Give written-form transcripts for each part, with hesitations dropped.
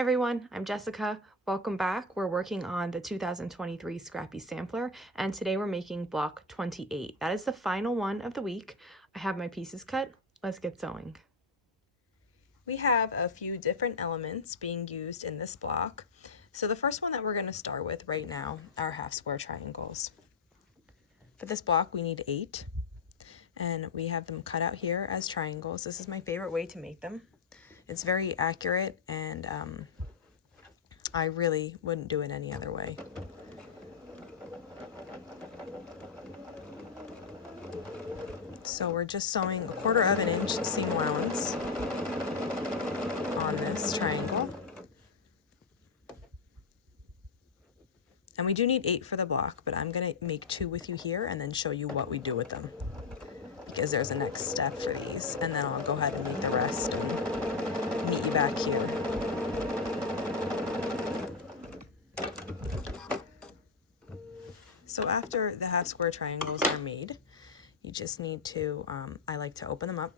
Hi everyone, I'm Jessica. Welcome back. We're working on the 2023 Scrappy Sampler, and today we're making block 28. That is the final one of the week. I have my pieces cut. Let's get sewing. We have a few different elements being used in this block. So the first one that we're going to start with right now are half square triangles. For this block we need 8, and we have them cut out here as triangles. This is my favorite way to make them. It's very accurate, and I really wouldn't do it any other way. So we're just sewing 1/4 of an inch seam allowance on this triangle. And we do need 8 for the block, but I'm going to make 2 with you here and then show you what we do with them, because there's a next step for these, and then I'll go ahead and make the rest and meet you back here. So after the half square triangles are made, you just need to, I like to open them up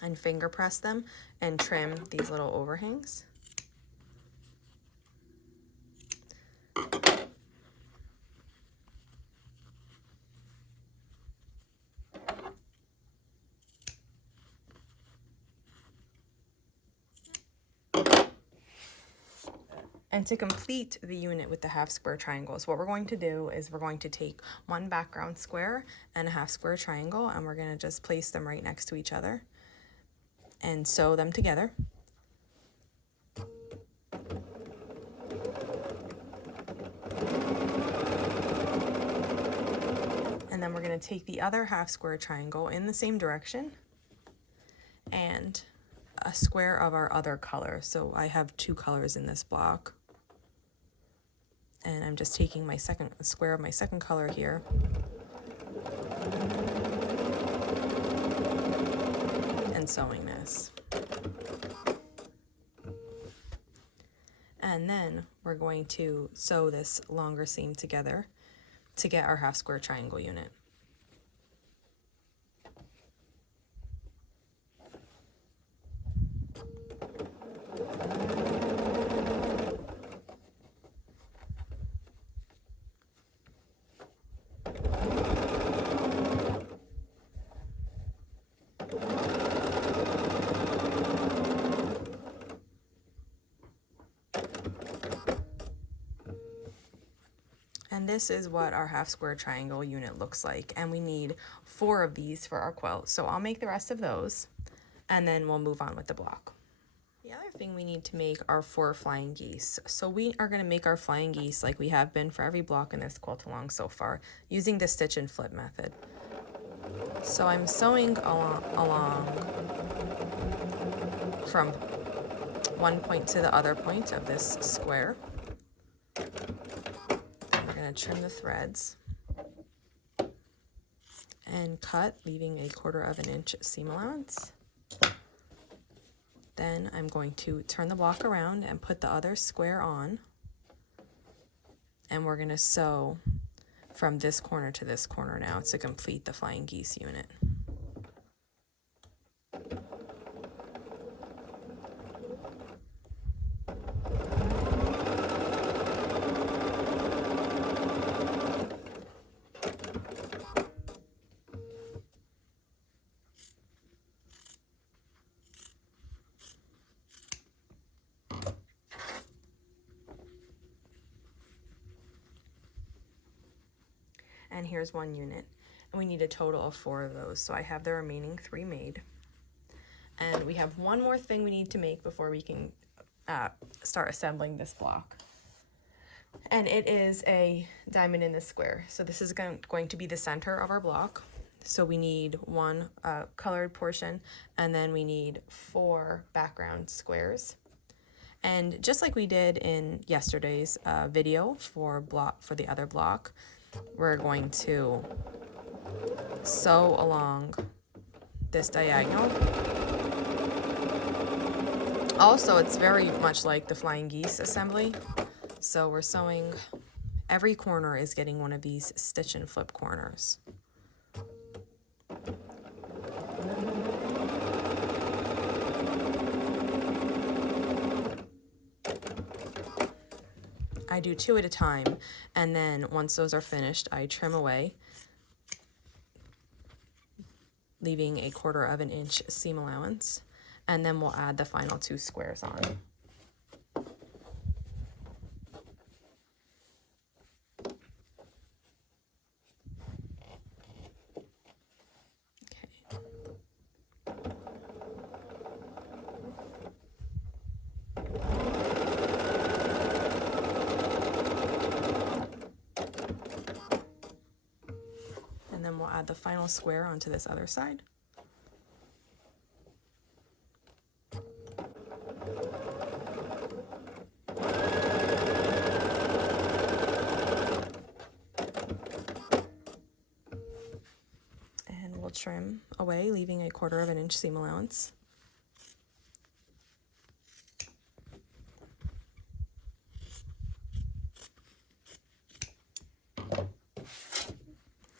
and finger press them and trim these little overhangs. And to complete the unit with the half square triangles, what we're going to do is we're going to take one background square and a half square triangle, and we're going to just place them right next to each other and sew them together. And then we're going to take the other half square triangle in the same direction and a square of our other color. So I have 2 colors in this block. And I'm just taking my second square of my second color here and sewing this. And then we're going to sew this longer seam together to get our half square triangle unit. And this is what our half square triangle unit looks like. And we need 4 of these for our quilt. So I'll make the rest of those and then we'll move on with the block. The other thing we need to make are 4 flying geese. So we are going to make our flying geese like we have been for every block in this quilt along so far, using the stitch and flip method. So I'm sewing along from one point to the other point of this square. Going to trim the threads and cut, leaving a 1/4 of an inch seam allowance. Then I'm going to turn the block around and put the other square on, and we're going to sew from this corner to this corner now to complete the flying geese unit. And here's one unit, and we need a total of 4 of those, so I have the remaining 3 made. And we have one more thing we need to make before we can start assembling this block, and it is a diamond in the square. So this is going to be the center of our block. So we need 1 colored portion, and then we need 4 background squares. And just like we did in yesterday's video for the other block, we're going to sew along this diagonal. Also, it's very much like the flying geese assembly. So we're sewing, every corner is getting one of these stitch and flip corners. I do 2 at a time, and then once those are finished, I trim away, leaving a 1/4 of an inch seam allowance, and then we'll add the final 2 squares on. And then we'll add the final square onto this other side. And we'll trim away, leaving a 1/4 of an inch seam allowance.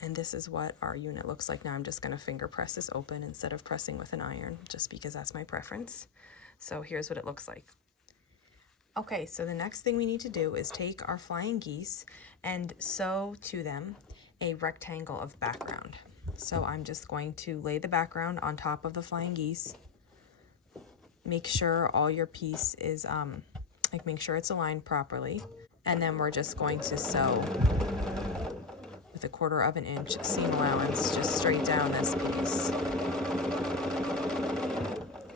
And this is what our unit looks like now. I'm just going to finger press this open instead of pressing with an iron, just because that's my preference. So here's what it looks like. Okay, so the next thing we need to do is take our flying geese and sew to them a rectangle of background. So I'm just going to lay the background on top of the flying geese. Make sure all your piece is, make sure it's aligned properly. And then we're just going to sew with a 1/4 of an inch seam allowance just straight down this piece.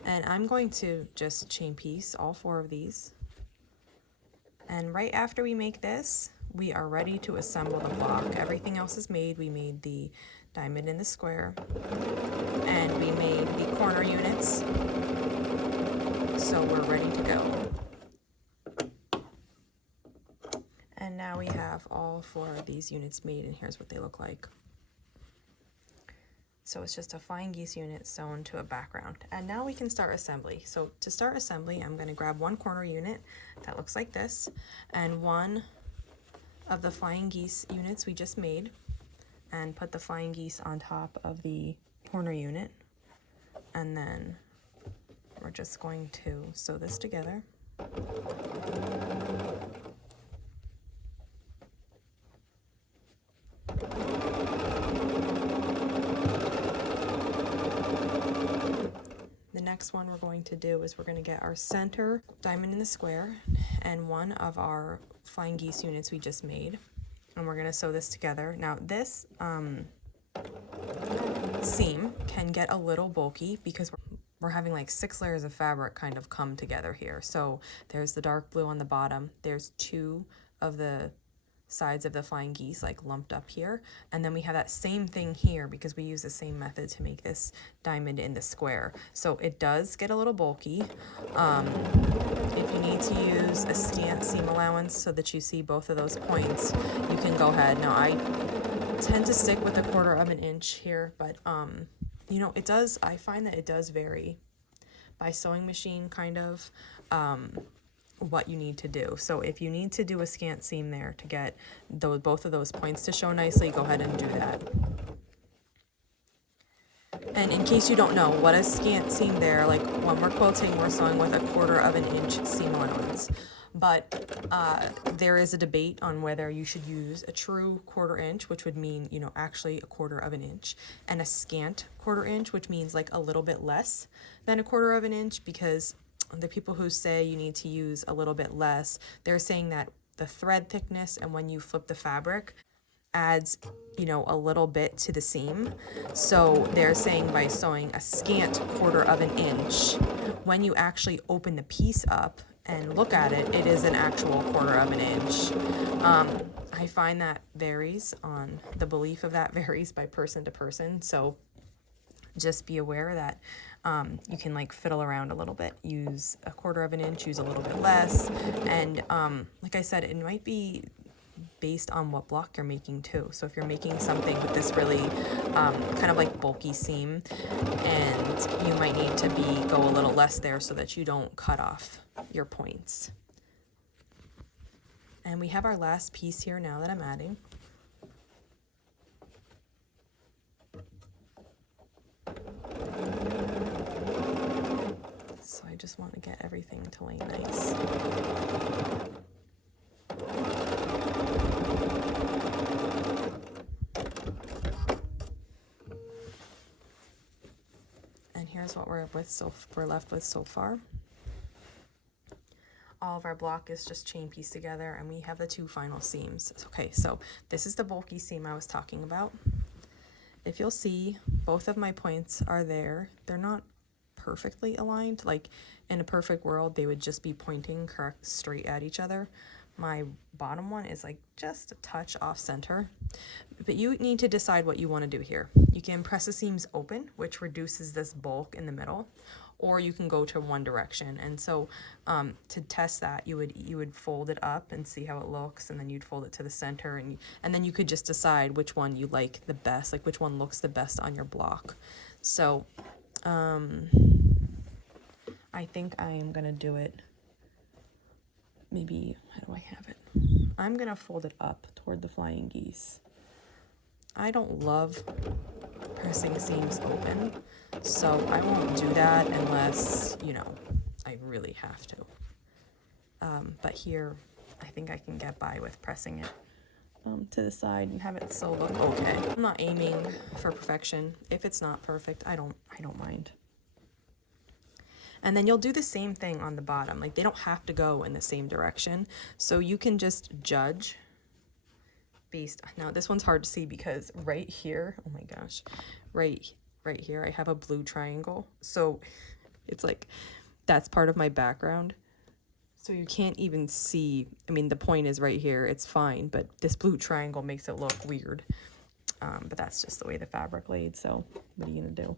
And I'm going to just chain piece all 4 of these. And right after we make this, we are ready to assemble the block. Everything else is made. We made the diamond in the square, and we made the corner units. So we're ready to go. And now we have all 4 of these units made, and here's what they look like. So it's just a flying geese unit sewn to a background. And now we can start assembly. So to start assembly, I'm going to grab 1 corner unit that looks like this, and 1 of the flying geese units we just made, and put the flying geese on top of the corner unit. And then we're just going to sew this together. The next one we're going to do is we're going to get our center diamond in the square and 1 of our flying geese units we just made, and we're going to sew this together. Now this seam can get a little bulky because we're having like 6 layers of fabric kind of come together here. So there's the dark blue on the bottom, there's 2 of the sides of the flying geese like lumped up here, and then we have that same thing here because we use the same method to make this diamond in the square. So it does get a little bulky. If you need to use a scant seam allowance so that you see both of those points, you can go ahead. Now I tend to stick with a 1/4 of an inch here, but you know, it does, I find that it does vary by sewing machine kind of what you need to do. So if you need to do a scant seam there to get both of those points to show nicely, go ahead and do that. And in case you don't know what a scant seam there, like when we're quilting, we're sewing with a 1/4 of an inch seam allowance. But there is a debate on whether you should use a true 1/4 inch, which would mean, you know, actually a 1/4 of an inch, and a scant 1/4 inch, which means like a little bit less than a 1/4 of an inch, because the people who say you need to use a little bit less, they're saying that the thread thickness and when you flip the fabric adds, you know, a little bit to the seam. So they're saying by sewing a scant 1/4 of an inch, when you actually open the piece up and look at it, it is an actual 1/4 of an inch. I find that varies on, the belief of that varies by person to person. So just be aware that you can like fiddle around a little bit, use a 1/4 of an inch, use a little bit less. And like I said, it might be based on what block you're making too. So if you're making something with this really kind of like bulky seam, and you might need to go a little less there so that you don't cut off your points. And we have our last piece here now that I'm adding. So I just want to get everything to lay nice. here's what we're left with so far. All of our block is just chain pieced together, and we have the 2 final seams. Okay, so this is the bulky seam I was talking about. If you'll see, both of my points are there. They're not perfectly aligned. Like in a perfect world, they would just be pointing correct straight at each other. My bottom one is like just a touch off center, but you need to decide what you want to do here. You can press the seams open, which reduces this bulk in the middle, or you can go to one direction. And so to test that, you would fold it up and see how it looks, and then you'd fold it to the center, and then you could just decide which one you like the best, like which one looks the best on your block. So I think I am gonna do it. Maybe, how do I have it? I'm gonna fold it up toward the flying geese. I don't love pressing seams open, so I won't do that unless, you know, I really have to. But here, I think I can get by with pressing it to the side and have it still look okay. I'm not aiming for perfection. If it's not perfect, I don't mind. And then you'll do the same thing on the bottom. Like, they don't have to go in the same direction. So you can just judge based, now this one's hard to see because right here, oh my gosh, right here, I have a blue triangle. So it's like, that's part of my background. So you can't even see, I mean, the point is right here, it's fine, but this blue triangle makes it look weird. But that's just the way the fabric laid, so what are you gonna do?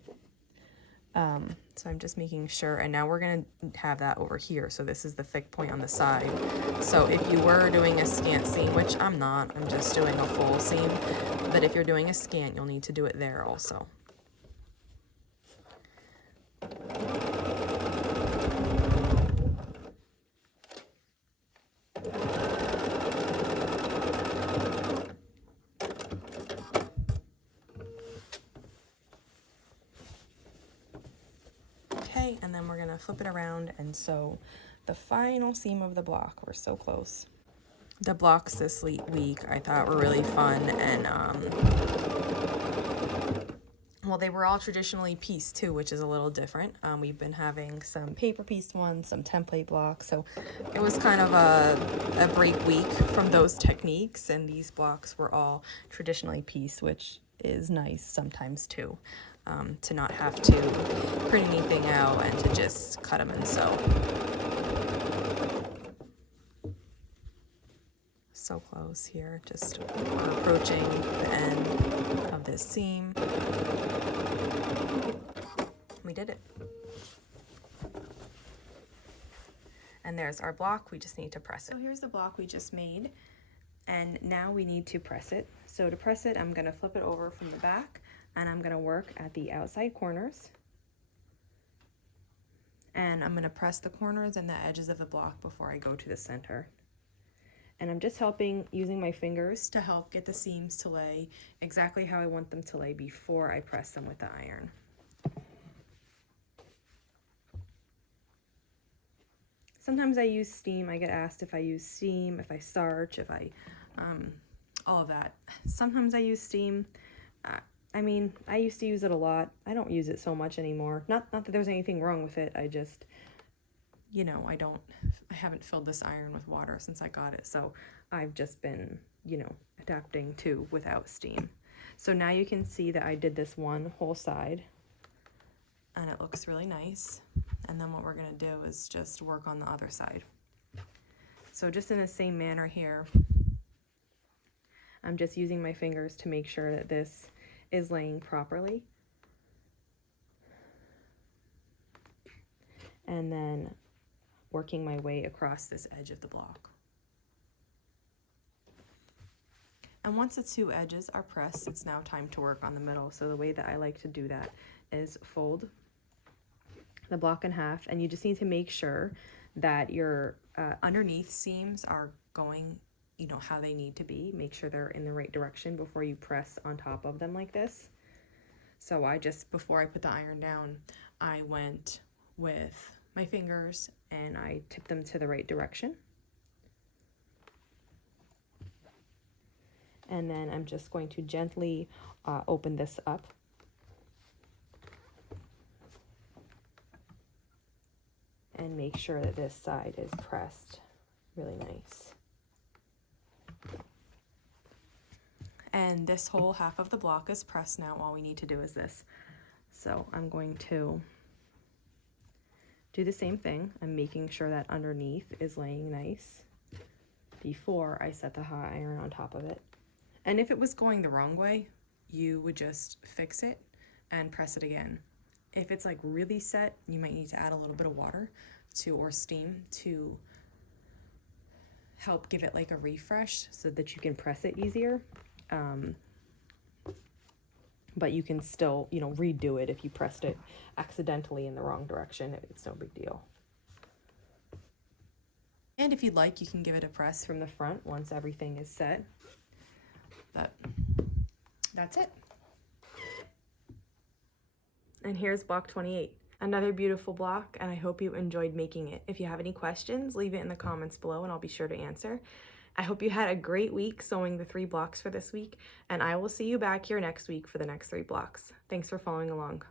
So I'm just making sure, and now we're gonna have that over here. So this is the thick point on the side. So if you were doing a scant seam, which I'm not, I'm just doing a full seam, but if you're doing a scant, you'll need to do it there also. And then we're gonna flip it around and sew the final seam of the block. We're so close. The blocks this week I thought were really fun, and well, they were all traditionally pieced too, which is a little different. We've been having some paper pieced ones, some template blocks, so it was kind of a break week from those techniques, and these blocks were all traditionally pieced, which is nice sometimes too. To not have to print anything out and to just cut them and sew. So close here, just we're approaching the end of this seam. We did it. And there's our block, we just need to press it. So here's the block we just made, and now we need to press it. So to press it, I'm gonna flip it over from the back, and I'm gonna work at the outside corners. And I'm gonna press the corners and the edges of the block before I go to the center. And I'm just using my fingers to help get the seams to lay exactly how I want them to lay before I press them with the iron. Sometimes I use steam. I get asked if I use steam, if I starch, if I, all of that. Sometimes I use steam. I mean, I used to use it a lot. I don't use it so much anymore. Not that there's anything wrong with it. I just, you know, I haven't filled this iron with water since I got it. So I've just been, you know, adapting to without steam. So now you can see that I did this one whole side, and it looks really nice. And then what we're gonna do is just work on the other side. So just in the same manner here, I'm just using my fingers to make sure that this is laying properly. And then working my way across this edge of the block. And once the two edges are pressed, it's now time to work on the middle. So the way that I like to do that is fold the block in half, and you just need to make sure that your underneath seams are going, you know, how they need to be. Make sure they're in the right direction before you press on top of them like this. So I just, before I put the iron down, I went with my fingers and I tipped them to the right direction. And then I'm just going to gently open this up. and make sure that this side is pressed really nice. And this whole half of the block is pressed now. All we need to do is this. So I'm going to do the same thing. I'm making sure that underneath is laying nice before I set the hot iron on top of it. And if it was going the wrong way, you would just fix it and press it again. If it's like really set, you might need to add a little bit of water or steam to help give it like a refresh so that you can press it easier. But you can still, you know, redo it if you pressed it accidentally in the wrong direction. It's no big deal. And if you'd like, you can give it a press from the front once everything is set. But that's it. And here's block 28. Another beautiful block, and I hope you enjoyed making it. If you have any questions, leave it in the comments below and I'll be sure to answer. I hope you had a great week sewing the 3 blocks for this week, and I will see you back here next week for the next 3 blocks. Thanks for following along.